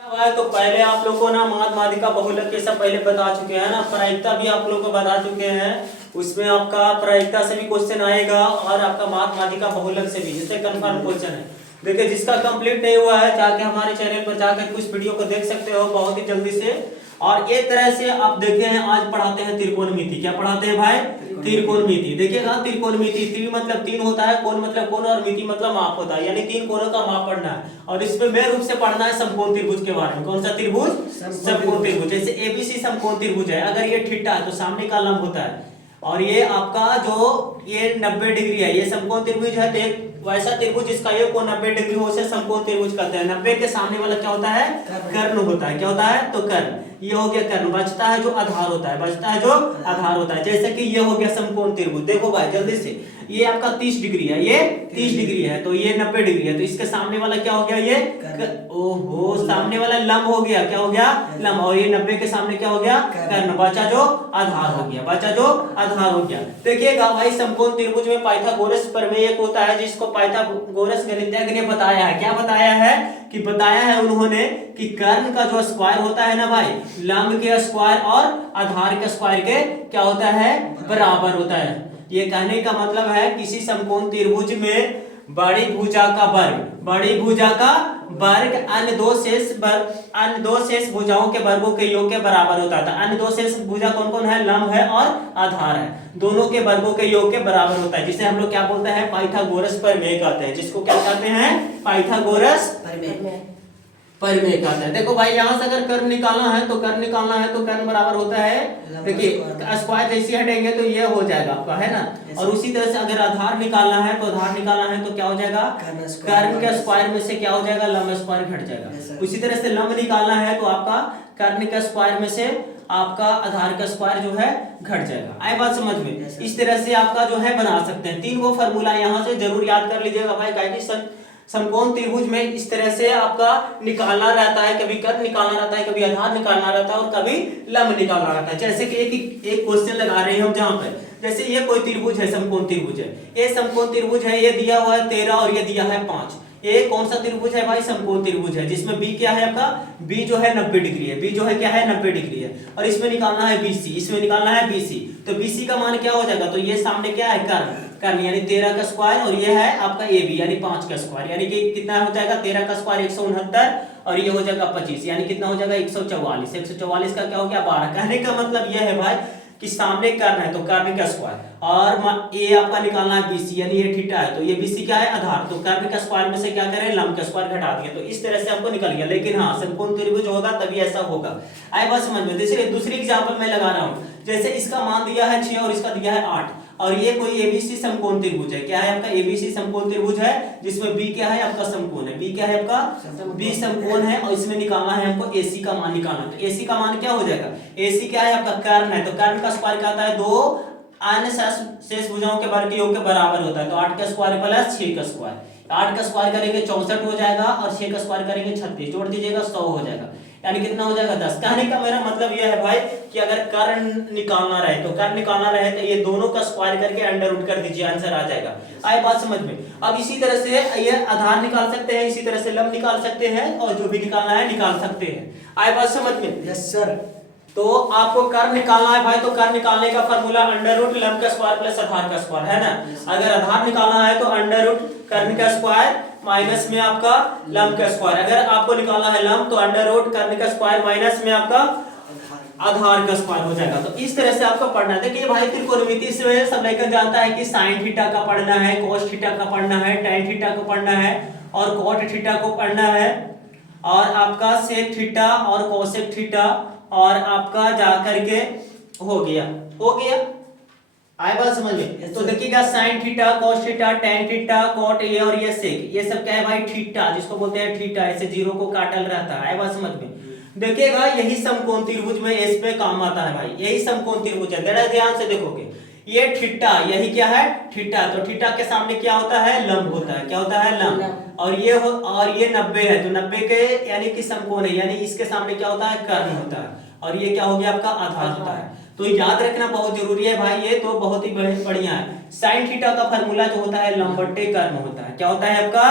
हुआ है तो पहले आप लोग को ना माद मादिका बहुलक ये सब पहले बता चुके हैं ना, प्रायिकता भी आप लोग को बता चुके हैं। उसमें आपका प्रायिकता से भी क्वेश्चन आएगा और आपका माद मादिका बहुलक से भी, जिससे कंफर्म क्वेश्चन है। देखिए जिसका कंप्लीट नहीं हुआ है जाके हमारे चैनल पर जाकर कुछ वीडियो को देख सकते हो बहुत ही जल्दी से। और एक तरह से आप देखे हैं आज पढ़ाते हैं त्रिकोणमिति। क्या पढ़ाते हैं भाई? त्रिकोणमिति। देखिएगा त्रिकोणमिति, त्रि मतलब तीन होता है, कोण मतलब कोण और मिति मतलब माप होता है, यानी तीन कोणों का माप पढ़ना है। और इसमें मेन रूप से पढ़ना है समकोण त्रिभुज के बारे में। कौन सा त्रिभुज? समकोण त्रिभुज। जैसे एबीसी समकोण त्रिभुज है, अगर ये थीटा है तो सामने का लंब होता है, और ये आपका जो ये 90 डिग्री है, ये समकोण त्रिभुज है। तो एक वैसा त्रिभुज जिसका ये कोण 90 डिग्री हो उसे समकोण त्रिभुज कहते हैं। 90 के सामने वाला क्या होता है? कर्ण होता है। क्या होता है? तो कर्ण। ये हो गया कर्ण, बचता है जो आधार होता है, बचता है जो आधार होता है। जैसे कि ये हो गया समकोण त्रिभुज। देखो भाई जल्दी से, ये आपका 30 डिग्री है, ये 30 डिग्री है, तो ये 90 डिग्री है, तो इसके सामने वाला क्या हो गया? ये ओहो, सामने वाला लंब हो गया। क्या हो गया? लंब। और ये 90 के सामने क्या हो गया? कर्ण। बचा जो आधार हो गया, बचा जो आधार हो गया। देखिएगा भाई समकोण त्रिभुज में पाइथागोरस प्रमेय एक होता है, जिसको पाइथागोरस गणितज्ञ ने बताया है। क्या बताया है? कि बताया है उन्होंने कि कर्ण का जो स्क्वायर होता है ना भाई, लंब के स्क्वायर और आधार के स्क्वायर के क्या होता है? बराबर होता है। ये कहने का मतलब है किसी समकोण त्रिभुज में बड़ी भुजा का वर्ग अन्य दो शेष भुजाओं के वर्गों के योग के बराबर होता था। अन्य दो शेष भुजा कौन कौन है? लंब है और आधार है, दोनों के वर्गों के योग के बराबर होता है, जिसे हम लोग क्या बोलते हैं? पाइथागोरस प्रमेय कहते हैं। जिसको क्या कहते हैं? पाइथागोरस प्रमेय कहते हैं। देखो भाई यहाँ से अगर कर्ण निकालना है तो कर्ण बराबर होता है, देखिए स्क्वायर जैसे हटेंगे तो ये हो जाएगा आपका, है ना। और उसी तरह से अगर आधार निकालना है तो क्या हो जाएगा? कर्ण के स्क्वायर में से क्या हो जाएगा? लंब स्क्वायर घट जाएगा। उसी तरह से लंब निकालना है तो आपका कर्ण के स्क्वायर में से आपका आधार का स्क्वायर जो है घट जाएगा। आए बात समझ में? इस तरह से आपका जो है बना सकते हैं। तीन वो फॉर्मूला यहाँ से जरूर याद कर लीजिएगा भाई, काहे समकोण त्रिभुज में इस तरह से आपका निकालना रहता है, कभी कर्ण निकालना रहता है, कभी आधार निकालना रहता है और कभी लंब निकालना रहता है। जैसे कि एक क्वेश्चन लगा रहे हैं हम जहां पर, जैसे ये कोई त्रिभुज है, समकोण त्रिभुज है, ये समकोण त्रिभुज है, ये दिया हुआ है 13 और ये दिया है 5। ये कौन सा त्रिभुज है भाई? समकोण त्रिभुज है, जिसमें बी क्या है आपका? बी जो है 90 डिग्री है, बी जो है क्या है? 90 डिग्री है। और इसमें निकालना है बीसी, तो बीसी का मान क्या हो जाएगा? तो ये सामने क्या है? कर्ण, यानी 13 का स्क्वायर, और ये है आपका ए बी यानी 5 का स्क्वायर, यानी कि कितना हो जाएगा? 13 का स्क्वायर 169 और ये हो जाएगा 25, यानी कितना हो जाएगा? 144। 144 का क्या हो गया? 12। कहने का मतलब यह है भाई कि सामने कर्ण है तो कर्ण का स्क्वायर, और ये आपका निकालना है बीसी, यानी ये थीटा है तो ये बीसी क्या है? आधार। तो कर्ण का स्क्वायर में से क्या करें? लंब का स्क्वायर घटा दिया, तो इस तरह से आपको निकल गया। लेकिन हाँ, समकोण त्रिभुज होगा तभी ऐसा होगा। आए बात समझ में? जैसे दूसरी एग्जांपल मैं लगा रहा हूँ, जैसे इसका मान दिया है 6 और इसका दिया है 8, और ये कोई एबीसी समकोण त्रिभुज है। क्या है आपका? एबीसी समकोण त्रिभुज है, जिसमें बी क्या है? आपका समकोण है। बी क्या है आपका? बी समकोण है, और इसमें निकालना है हमको एसी का मान निकालना। तो एसी का मान क्या हो जाएगा? एसी क्या है आपका? कर्ण है, तो कर्ण का स्क्वायर क्या आता है? 2 अन्य शेष भुजाओं के वर्ग के योग के बराबर होता है। तो 8 का स्क्वायर प्लस 6 का स्क्वायर, 8 का स्क्वायर करेंगे 64 हो जाएगा, और 6 का स्क्वायर करेंगे 36, जोड़ दीजिएगा 100 हो जाएगा, यानी कितना हो जाएगा? 10। कहने का मेरा मतलब यह है भाई कि अगर कर्ण निकालना रहे तो ये दोनों का स्क्वायर करके अंडर रूट कर दीजिए, आंसर आ जाएगा। आए बात समझ में? अब इसी तरह से ये आधार निकाल सकते हैं, इसी तरह से लंब निकाल सकते हैं, और जो भी निकालना है निकाल सकते हैं। आए बात समझ में? Yes sir. तो आपको कर्ण निकालना है भाई, तो कर्ण निकालने का फार्मूला अंडर रूट लंब का स्क्वायर प्लस आधार का स्क्वायर, है ना। अगर आधार निकालना है तो अंडर रूट कर्ण का स्क्वायर माइनस में आपका लंब का स्क्वायर। अगर आपको निकालना है लंब तो अंडर रूट कर्ण का स्क्वायर माइनस में आपका आधार का स्क्वायर हो जाएगा। तो इस तरह से आपको पढ़ना है। देखिए भाई त्रिकोणमिति से सब लड़का जानता है कि साइन थीटा का पढ़ना है, कोस थीटा का पढ़ना है, टैन थीटा को पढ़ना है, और कॉट थीटा को पढ़ना है, और आपका सेक थीटा और कोसेक थीटा, और आपका जाकर के हो गया। आए बात समझ में? तो देखिएगा sine theta, cos theta, tan theta, cot ये और ये सेक, ये सब क्या है भाई? थीटा, जिसको बोलते हैं थीटा, ऐसे जीरो को काटल रहता है। आए बात समझ में? देखिएगा यही समकोण त्रिभुज में इस पे काम आता है भाई, यही समकोण त्रिभुज है। जरा ध्यान से देखोगे, ये थीटा, यही क्या है? थीटा। तो थीटा के सामने क्या होता है? लंब होता है। क्या होता है? लंब। और ये 90 है, तो 90 के यानी कि समकोण है, यानी इसके सामने क्या होता है? कर्ण होता है, और ये क्या हो गया आपका? आधार होता है। तो याद रखना बहुत जरूरी है भाई, ये तो बहुत ही बढ़िया है। साइन थीटा का फार्मूला जो होता है लंब बट्टे कर्ण होता है। क्या होता है आपका?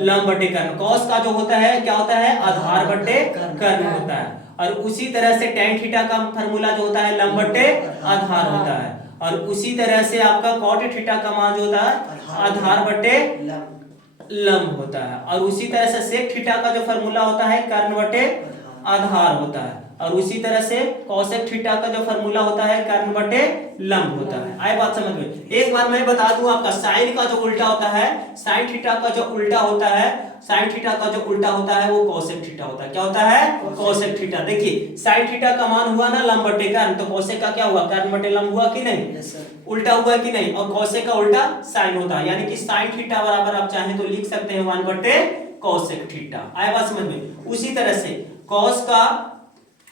लंब बटे कर्ण। कॉस का जो होता है क्या होता है, आधार बटे कर्ण होता है। और उसी तरह से tan थीटा का फार्मूला जो होता है लंब बटे आधार होता है। और उसी तरह से आपका cot थीटा का मान जो होता है आधार बटे लंब होता है। और उसी तरह से sec थीटा का जो फार्मूला होता है कर्ण बटे आधार होता है। और उसी तरह से cosec थीटा का जो फार्मूला होता है कर्ण बटे लंब होता है। आए बात समझ में। एक बार मैं बता दूं, आपका साइन का जो उल्टा होता है, साइन थीटा का जो उल्टा होता है, साइन थीटा का जो उल्टा होता है वो cosec थीटा होता है। क्या होता है, cosec थीटा। देखिए साइन थीटा का मान हुआ ना लंब बटे कर्ण, तो cosec का क्या हुआ, कर्ण बटे लंब हुआ कि नहीं, यस सर, उल्टा हुआ कि नहीं। और cosec का उल्टा साइन होता है, यानी कि साइन थीटा बराबर आप चाहें तो लिख सकते हैं 1 बटे cosec थीटा। आए बात समझ में। उसी तरह से cos का,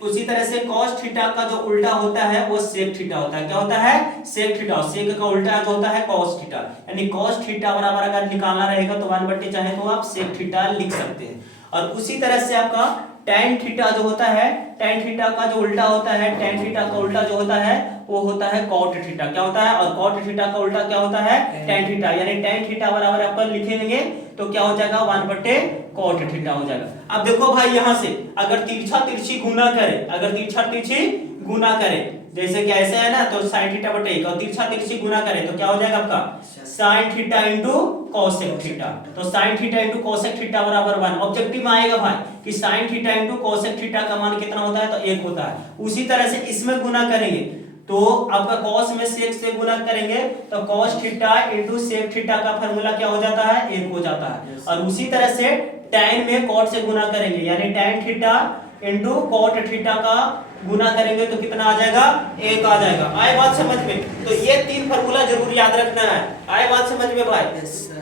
उसी तरह से cos थीटा का जो उल्टा होता है वो sec थीटा होता है। क्या होता है, sec थीटा। sec का उल्टा जो होता है cos थीटा, यानी cos थीटा बराबर अगर निकालना रहेगा तो 1 बटे चाहे तो आप sec थीटा लिख सकते हैं। और उसी तरह से आपका tan थीटा जो होता है, tan थीटा का जो उल्टा होता है, tan थीटा का उल्टा जो होता है वो होता है cot थीटा। क्या होता है, और cot थीटा का उल्टा क्या होता है, tan थीटा। यानी tan थीटा बराबर अपन लिखेंगे तो क्या हो जाएगा 1 बटे cot थीटा हो जाएगा। अब देखो भाई यहां से अगर तिरछा तिरछी गुना करे, अगर तिरछा तिरछी गुना करे, जैसे कि ऐसे है ना, तो sin थीटा बटे 1 और तिरछा तिरछी गुना करे तो क्या हो जाएगा आपका sin theta into cosec theta. तो sin theta into cosec theta बराबर 1। ऑब्जेक्टिव में आएगा भाई कि sin theta into cosec theta का मान कितना होता है, तो 1 होता है। उसी तरह से इसमें गुना करेंगे तो आपका cos में sec से गुना करेंगे तो cos theta into sec theta का फार्मूला क्या हो जाता है, 1 हो जाता है। और उसी तरह से tan में cot से गुना करेंगे, यानी tan theta into cot theta का गुना करेंगे तो कितना आ जाएगा, 1 आ जाएगा। आए बात समझ में। तो ये 3 फार्मूला जरूर याद रखना है। आए बात समझ में भाई। यस सर,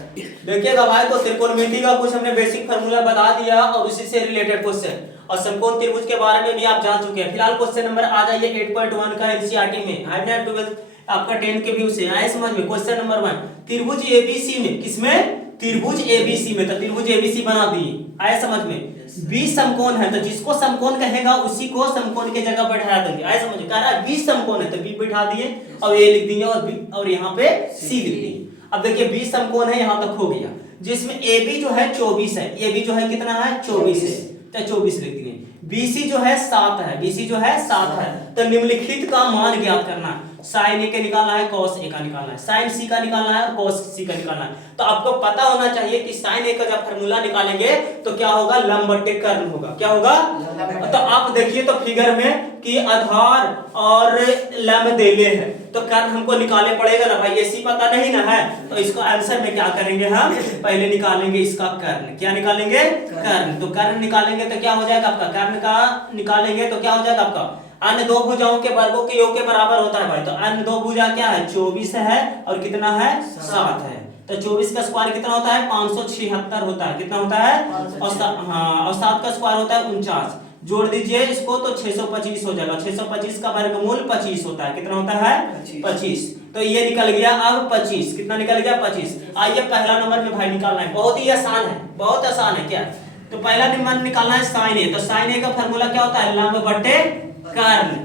देखिएगा भाई, तो त्रिकोणमिति का कुछ हमने बेसिक फार्मूला बता दिया और उसी से रिलेटेड क्वेश्चन और समकोण त्रिभुज के बारे में भी आप जान चुके हैं। फिलहाल क्वेश्चन नंबर आ जाइए 8.1 का एनसीईआरटी में, हाइडर 12 आपका 10 के व्यू से आए समझ में। क्वेश्चन नंबर 1, त्रिभुज एबीसी में, किसमें, त्रिभुज एबीसी में, तो त्रिभुज एबीसी बना दिए। आए समझ में। बी समकोण है तो जिसको समकोण कहेगा उसी को समकोण की जगह बैठा देंगे। आए समझ में। कह रहा है बी समकोण है तो बी बैठा दिए और ए लिख दिए और बी और यहाँ पे सी लिख दिए। अब देखिए बी समकोण है, यहाँ तक हो गया, जिसमें ए बी जो है 24 है, ए बी जो है कितना है 24 है, तो 24 लिख दिए। बीसी जो है 7 है, बीसी जो है 7 है, तो निम्नलिखित का मान ज्ञात करना है। साइन ए का निकालना है, कॉस ए का निकालना है, साइन सी का निकालना है, कॉस सी का निकालना है। तो आपको पता होना चाहिए कि साइन ए का जब फार्मूला निकालेंगे तो क्या होगा, लंब बटे कर्ण होगा। क्या होगा, तो आप देखिए तो फिगर में कि आधार और लंब देले है तो कर्ण हमको निकालने पड़ेगा ना भाई, ये सी पता नहीं ना है, तो इसको आंसर में क्या करेंगे हम, पहले निकालेंगे इसका कर्ण। क्या निकालेंगे, कर्ण। तो कर्ण निकालेंगे तो क्या हो जाएगा आपका, कर्ण का निकालेंगे तो क्या हो जाएगा आपका, अन्य दो भुजाओं के वर्गों के योग के बराबर होता है भाई। तो अन्य दो भुजा क्या है, 24 है और कितना है 7 है। तो 24 का स्क्वायर कितना होता है 576 होता है, कितना होता है, और हाँ, और 7 का स्क्वायर होता है 49। जोड़ दीजिए इसको तो 625 हो जाएगा। 625 का वर्गमूल 25 होता है, कितना होता है 25। तो ये निकल गया अब 25, कितना निकल गया 25। आइए पहला नंबर में भाई निकालना है, बहुत ही आसान है, बहुत आसान है। क्या, तो पहला नंबर निकालना है साइन ए। तो साइन ए का फार्मूला क्या होता है, लंब बटे कर्ण।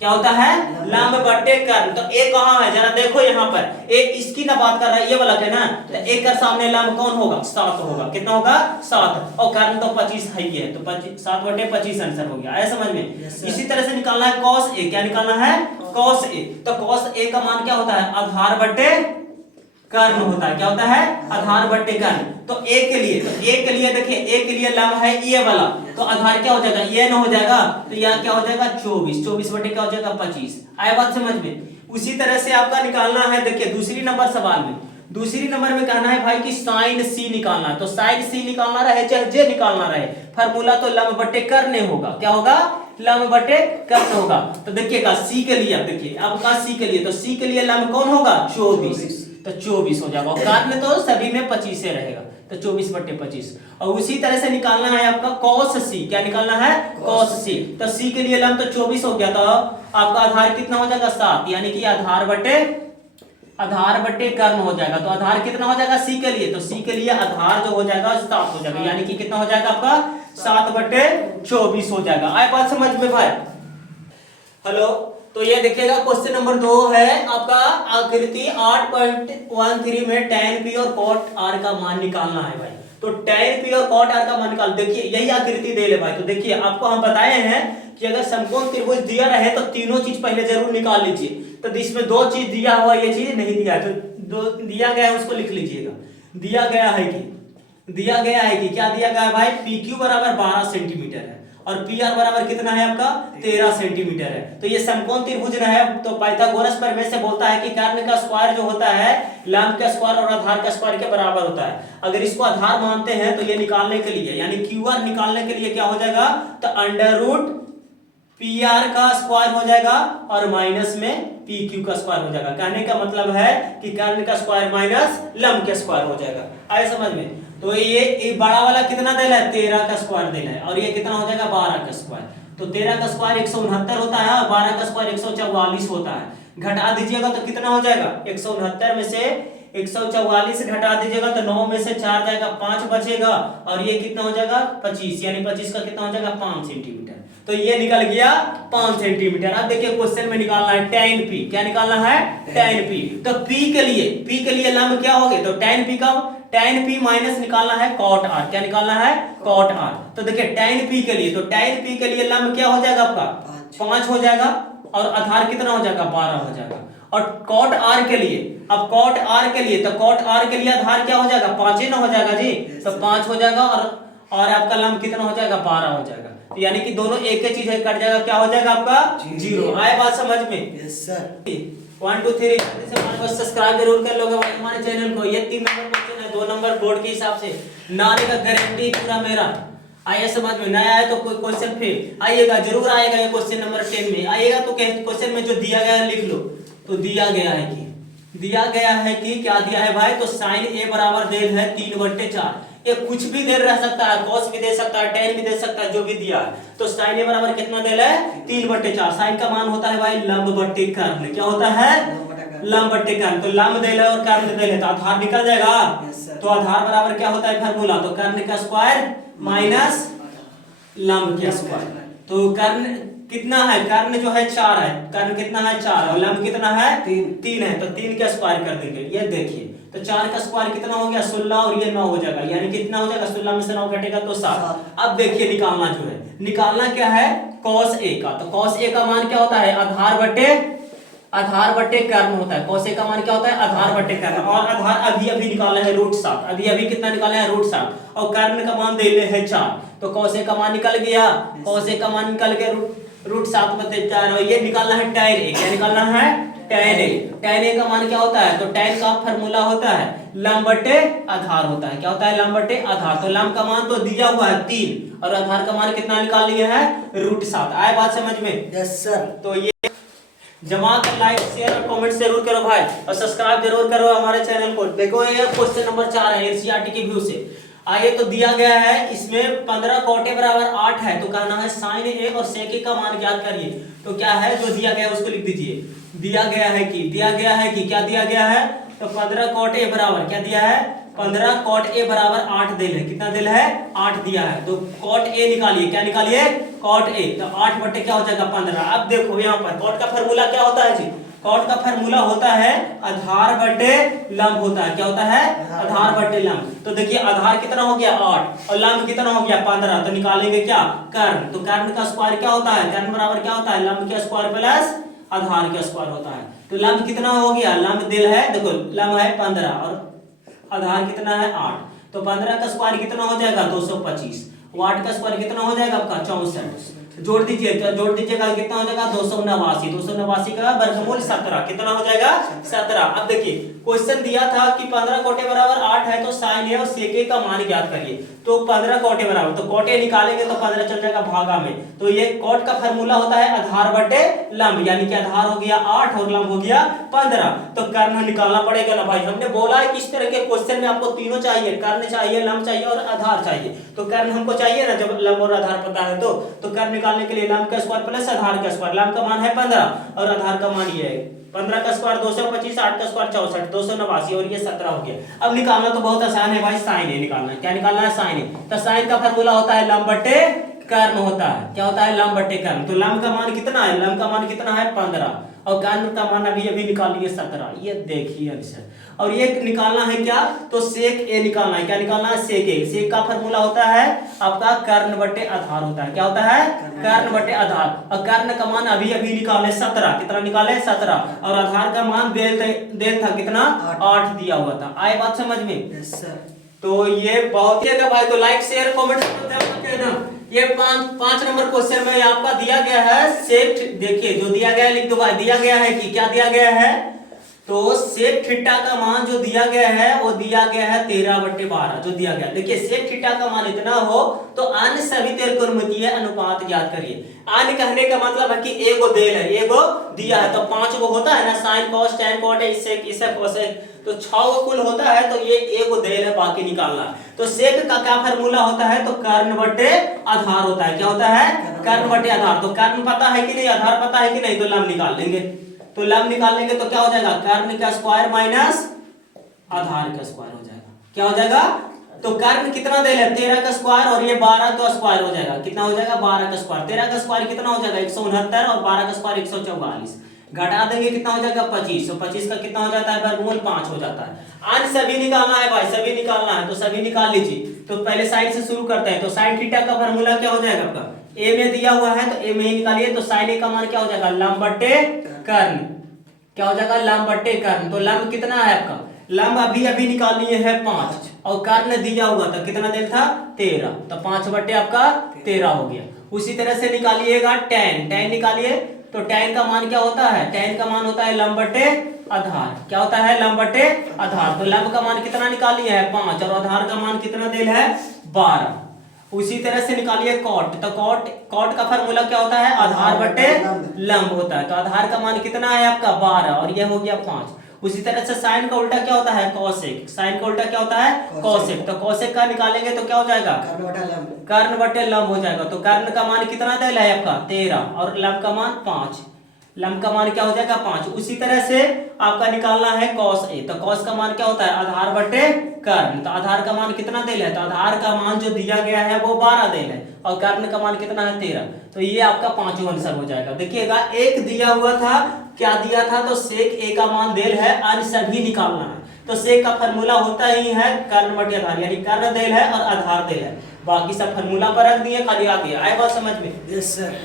क्या होता है, लंब बटे कर्ण। तो ए कहां है जरा देखो यहाँ पर, ए इसकी ना बात कर रहा है, ये वाला है ना, तो ए का सामने लंब कौन होगा, 7 होगा। कितना होगा 7, और कर्ण तो 25 है ही है, तो 7 बटे 25 आंसर हो गया। आया समझ में। इसी तरह से निकालना है कॉस ए। क्या निकालना है, कॉस ए। तो कॉस ए का मान क्या होता है, आधार बटे कर्ण होता है। क्या होता है, आधार बटे कर्ण। तो ए के लिए, तो ए के लिए देखिए, ए के लिए लंब है ये वाला, तो आधार क्या हो जाएगा, ये ना हो जाएगा, तो यहाँ क्या हो जाएगा 24, 24 बटे क्या हो जाएगा 25। आया बात समझ में। उसी तरह से आपका निकालना है, देखिए दूसरी नंबर सवाल में, दूसरी नंबर में कहना है भाई कि साइन सी निकालना है। तो साइन सी निकालना रहे चाहे जे निकालना रहे, फार्मूला तो लंब बटे कर्ण होगा। क्या होगा, लंब बटे कर्ण होगा। तो देखिएगा सी के लिए, अब देखिए आपका सी के लिए, तो सी के लिए लंब कौन होगा 24, तो 24 हो जाएगा। और कर्ण तो सभी में 25 से रहेगा, तो 24 बटे 25। और उसी तरह से निकालना है आपका cos सी। क्या निकालना है, cos सी। तो सी के लिए लंब तो 24 हो गया, तो आपका आधार कितना हो जाएगा 7, यानी कि आधार बटे कर्ण हो जाएगा। तो आधार कितना हो जाएगा सी के लिए, तो सी के लिए आधार जो हो जाएगा 7 हो जाएगा, यानी कि कितना हो जाएगा आपका 7 बटे 24 हो जाएगा। आए बात समझ में भाई। हेलो, तो ये देखिएगा क्वेश्चन नंबर 2 है आपका, आकृति 8.13 में tan p और cot r का मान निकालना है भाई। तो तो tan p और cot r का मान निकाल। देखिए यही आकृति दे ले भाई। तो देखिए आपको हम बताए हैं कि अगर समकोण त्रिभुज दिया रहे तो तीनों चीज पहले जरूर निकाल लीजिए। तो इसमें दो चीज दिया हुआ, ये चीज नहीं दिया है, तो दो दिया गया है उसको लिख लीजिएगा। दिया गया है कि क्या दिया गया है भाई, PQ बराबर 12 सेंटीमीटर है और PR बराबर कितना है आपका 13 सेंटीमीटर है। तो ये समकोण त्रिभुज है। तो पाइथागोरस प्रमेय से बोलता है कि कर्ण का स्क्वायर जो होता है लंब का स्क्वायर और आधार का स्क्वायर के बराबर होता है। अगर इसको आधार मानते हैं तो ये निकालने के लिए यानी QR निकालने के लिए क्या हो जाएगा, तो अंडर रूट PR का स्क्वायर हो जाएगा और माइनस में PQ का स्क्वायर हो जाएगा। कहने का मतलब है कि कर्ण का स्क्वायर माइनस लंब का स्क्वायर हो जाएगा। आए समझ में। तो ये बड़ा वाला कितना देना है, 13 का स्क्वायर देना है और ये कितना हो जाएगा 12 का स्क्वायर। तो 13 का स्क्वायर 169 होता है और 12 का स्क्वायर 144 होता है। घटा दीजिएगा तो कितना हो जाएगा, 169 में से 144 घटा दीजिएगा तो 9 में से 4 जाएगा, 5 बचेगा और ये कितना हो जाएगा 25, यानी 25 का कितना हो जाएगा 5 सेंटीमीटर। तो ये निकल गया 5 सेंटीमीटर। अब देखिए क्वेश्चन में निकालना है tan p। क्या निकालना है, tan p। तो p के लिए लंब क्या हो गए, तो tan p का tan p माइनस निकालना है cot r। क्या निकालना है, cot r। तो देखिए tan p के लिए, तो tan p के लिए लंब क्या हो जाएगा आपका 5 हो जाएगा और आधार कितना हो जाएगा 12 हो जाएगा। और cot r के लिए, अब cot r के लिए, तो cot r के लिए आधार क्या हो जाएगा 5 ही ना हो जाएगा जी। तो 5 हो जाएगा और आपका लंब कितना हो जाएगा 12 हो जाएगा। तो यानी कि दोनों एक ही चीज है, कट जाएगा, क्या हो जाएगा आपका 0। आए बात समझ में। Yes sir. 1 2 3 से सब्सक्राइब जरूर कर लोगे हमारे चैनल को। ये 3 नंबर क्वेश्चन है, 2 नंबर बोर्ड के हिसाब से नारे का गारंटी पूरा मेरा। आइए समझ में, नया है तो कोई क्वेश्चन फेल आइएगा, जरूर आएगा ये क्वेश्चन नंबर 10 में आइएगा। तो क्वेश्चन में जो दिया गया है लिख लो। तो दिया गया है कि क्या दिया है भाई, तो sin a बराबर दे है 3/4। ये कुछ भी दे रह सकता है, cos भी दे सकता है, tan भी दे सकता है, जो भी दिया है। तो sin a बराबर कितना दे है 3/4। sin का मान होता है भाई लंब बट्टे कर्ण। क्या होता है, लंब बट्टे कर्ण। तो लंब दे है और कर्ण दे है तो आधार निकल जाएगा। तो आधार बराबर क्या होता है फार्मूला, तो कर्ण का स्क्वायर माइनस लंब का स्क्वायर। तो कर्ण कितना है, कर्ण जो है 4 है, कर्ण कितना है 4 और लंब कितना है 3 है। तो 3 का स्क्वायर कर देंगे। ये देखिए तो 4 का स्क्वायर कितना हो गया 16 और ये 9 हो जाएगा, यानी कितना हो जाएगा 16 में से 9 घटेगा तो 7। अब देखिए निकालना जो है, निकालना क्या है cos a का। तो cos a का मान क्या होता है आधार बट्टे कर्ण होता है। cos a का मान क्या होता है आधार बट्टे कर्ण। और आधार अभी निकाला है √7, अभी कितना निकाला है √7 और कर्ण का मान दे ले है 4। तो cos a का मान निकल गया, cos a का मान निकल गया √7/4 और ये निकालना है tan a। क्या निकालना है tan a का मान क्या होता है, तो tan का फार्मूला होता है लंब बट्टे आधार होता है। क्या होता है लंब बट्टे आधार। तो लंब का मान तो दिया हुआ है 3 और आधार का मान कितना निकाल लिया है √7। आए बात समझ में। Yes sir. तो ये जमा कर लाइक शेयर और कमेंट जरूर करो भाई और सब्सक्राइब जरूर करो हमारे चैनल को। देखो ये क्वेश्चन नंबर 4 है एनसीईआरटी के व्यू से। आइए तो दिया गया है इसमें 15 cot a बराबर 8 है। तो कहना है sin a और sec a का मान ज्ञात करिए। तो क्या है जो दिया गया है उसको लिख दीजिए। दिया गया है कि क्या दिया गया है, तो 15 cot a बराबर क्या दिया है 15 cot a बराबर 8 दिल है। कितना दिल है 8 दिया है। तो cot a निकालिए। क्या निकालिए cot a। तो 8 बटे क्या हो जाएगा 15। अब देखो यहाँ पर cot का फार्मूला क्या होता है जी, cot का फार्मूला होता है आधार बटे लंब होता है। क्या होता है आधार बटे लंब। तो देखिए आधार कितना हो गया 8 और लंब कितना हो गया 15। तो निकालेंगे क्या कर्ण। तो कर्ण का स्क्वायर क्या होता है, कर्ण बराबर क्या होता है लंब का स्क्वायर प्लस आधार का स्क्वायर होता है। तो लंब कितना हो गया, लंब दिल है देखो लंब है 15 और आधार कितना है 8। तो 15 का स्क्वायर कितना हो जाएगा 225। 8 का स्क्वायर कितना हो जाएगा आपका 64। जोड़ दीजिएगा कितना हो जाएगा 289। 289 का वर्गमूल 17 कितना हो जाएगा 17। अब देखिए क्वेश्चन दिया था कि 15 cot a बराबर 8 है तो sin a और sec a का मान ज्ञात करिए। तो 15 cot a बराबर, तो cot a निकालेंगे तो 15 चल जाएगा भागा में। तो ये cot का फार्मूला होता है आधार बटे लंब, यानी कि आधार हो गया 8 और लंब हो गया 15। तो कर्ण निकालना पड़ेगा ना भाई। हमने बोला है किस तरह के क्वेश्चन में आपको तीनों चाहिए, कर्ण चाहिए, लंब चाहिए और आधार चाहिए। तो कर्ण हमको चाहिए ना जब लंब और आधार पता है। तो कर्ण निकालने के लिए लंब का स्क्वायर प्लस आधार का स्क्वायर। लंब का मान है 15 और आधार का मान ये है 15 का स्क्वायर 225, 8 का स्क्वायर 64, 289 और ये 17 हो गया। अब निकालना तो बहुत आसान है भाई, sin a निकालना है। क्या निकालना है sin a। तो sin का फार्मूला होता है लंब बटे कर्ण होता है। क्या होता है लंब बटे कर्ण। तो लंब का मान कितना है, लंब का मान कितना है 15 और कर्ण का मान अभी अभी निकालिए 17, ये देखिए आंसर। और ये निकालना है क्या, तो सेक ए निकालना है। क्या निकालना है, सेक ए। सेक का फॉर्मूला होता है आपका कर्ण बटे आधार होता है। क्या होता है, कर्ण बटे आधार। और कर्ण का मान अभी अभी निकाले 17, कितना निकाले 17, और आधार का मान देल था कितना 8 दिया हुआ था। आए बात समझ में? Yes sir. तो ये बहुत ही अच्छा भाई, तो लाइक शेयर कमेंट करना। ये 5 नंबर क्वेश्चन में आपका दिया गया है सेक, देखिए जो दिया गया है लिख दो भाई। दिया गया है कि क्या दिया गया है, तो सेक थीटा का मान जो दिया गया है वो दिया गया है 13/12 जो दिया गया। देखिए सेक थीटा का मान इतना हो तो अन्य सभी त्रिकोणमितीय अनुपात ज्ञात करिए। अन्य कहने का मतलब है कि एगो देल है, एगो दिया है, तो 5 गो होता है ना, साइन कॉस टैन कॉट इसे कोसेक, तो 6 गो कुल होता है, तो ये एगो देल है, बाकी निकालना। तो सेक का क्या फार्मूला होता है, तो कर्ण बटे आधार होता है। क्या होता है, कर्ण बटे आधार। तो कर्ण पता है कि नहीं, आधार पता है कि नहीं, तो लंब निकाल लेंगे। तो लंब निकाल लेंगे तो क्या हो जाएगा, कर्ण का स्क्वायर माइनस आधार का स्क्वायर हो जाएगा। क्या हो जाएगा, तो कर्ण कितना दे ले 13 का स्क्वायर, और ये 12 का स्क्वायर हो जाएगा। कितना हो जाएगा, 12 का स्क्वायर। 13 का स्क्वायर कितना हो जाएगा 169, और 12 का स्क्वायर 144। घटा देंगे कितना हो जाएगा 25, तो 25 का कितना हो जाता है, वर्गमूल 5 हो जाता है। अन्य सभी निकालना है भाई, सभी निकालना है, तो सभी निकाल लीजिए। तो पहले साइन से शुरू करते हैं। तो साइन थीटा का फार्मूला क्या हो जाएगा आपका, ए में दिया हुआ है तो ए में ही निकालिए। तो साइन ए का मान क्या हो जाएगा, लंब बटे कर्ण। क्या हो जाएगा, लंब बटे कर्ण। तो लंब कितना है आपका, लंब अभी अभी निकालनी है 5, और कर्ण दिया हुआ था कितना देल था 13, तो 5 बटे आपका 13 हो गया। उसी तरह से निकालिएगा टैन, टैन निकालिए। तो टैन का मान क्या होता है, टैन का मान होता है लंब बटे आधार। क्या होता है, लंब बटे आधार। तो लंब का मान कितना निकालिए है 5, और आधार का मान कितना देल है 12। उसी तरह से निकालिए कॉट। तो कॉट का फार्मूला क्या होता है, आधार बटे लंब होता है। तो आधार का मान कितना है आपका 12, और यह हो गया 5। उसी तरह से साइन का उल्टा क्या होता है, कॉसेक। साइन का उल्टा क्या होता है, कॉसेक। तो कॉसेक का निकालेंगे तो क्या हो जाएगा, कर्ण बटे लंब हो जाएगा। तो कर्ण का मान कितना देला है आपका 13, और लंब का मान 5। लंब का मान क्या हो जाएगा 5। उसी तरह से आपका निकालना है कॉस ए। तो कॉस का मान क्या होता है, आधार बटे कर्ण। तो आधार का मान कितना देल है, तो आधार का मान जो दिया गया है वो 12 देल है, और कर्ण का मान कितना है 13। तो ये आपका पांचों आंसर हो जाएगा। देखिएगा एक दिया हुआ था, क्या दिया था, तो सेक ए का मान देल है, अन्य सभी निकालना है। तो सेक का फार्मूला होता ही है कर्ण बटे आधार, यानी कर्ण देल है और आधार देल है, बाकी सब फार्मूला पर रख दिए, खाली आ गया। आए बात समझ में? Yes sir.